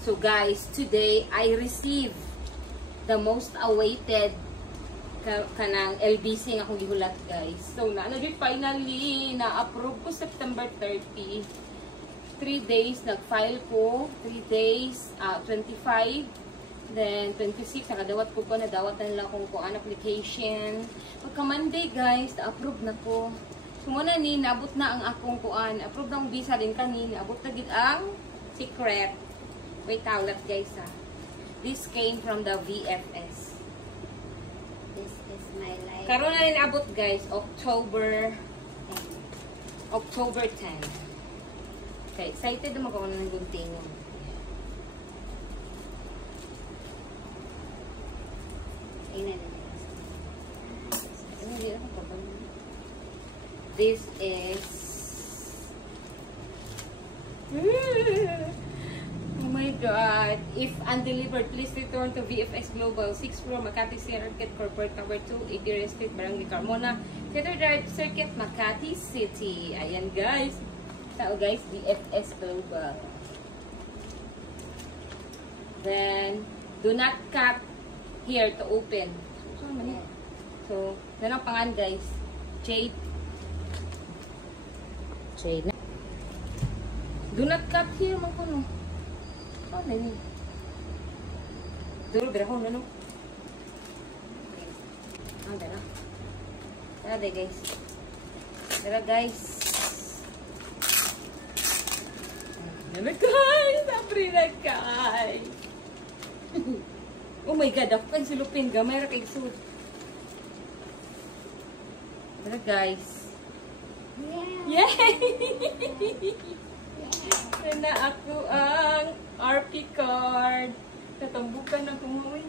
So guys, today I received the most awaited kanang LBC nga akong gihulat guys. So finally na-approve ko September 30. 3 days nag-file ko, 3 days, 25, then 26 nakadawat ko nadawat na nila akong kuan application. Pagka Monday guys, na-approve na ko. So muna ni naabot na ang akong kuan, approve na ang visa din kani, naabot na gid ang secret. Wait, tawlat guys ha. This came from the VFS. This is my life. Karon na rin abot guys, October 10. Okay, excited naman ako ng gunting. This is oh my god. If undelivered, please return to VFX Global, 6th floor, Makati Circuit, Corporate Number 2, 80 Street, Barangay Carmona, Theater Drive Circuit, Makati City. Ayan guys. Tao guys, VFX Global. Then, do not tap here to open. So, nanang pangan guys. Jade. Do not tap here man ko no. Oh, nani. Duro berahon na no. Ah, dara. Dara guys. Dara guys. Dara guys. Abri na guys. Oh my god, ako kang silupin. Gamay ra kay sud. Dara guys. Yeah. Yay! Na ako ang RP card. Natambukan na kumuwi.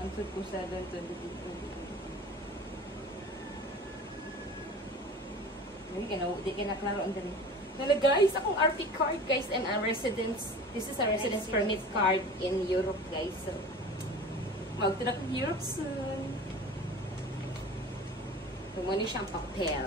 Ang sud ko sa doon dito. Di ka naklaro ang dali. Dala guys, akong RP card guys and a residence. This is a residence permit card in Europe guys. So, magtira ko Europe soon. Tumuni siyang papel.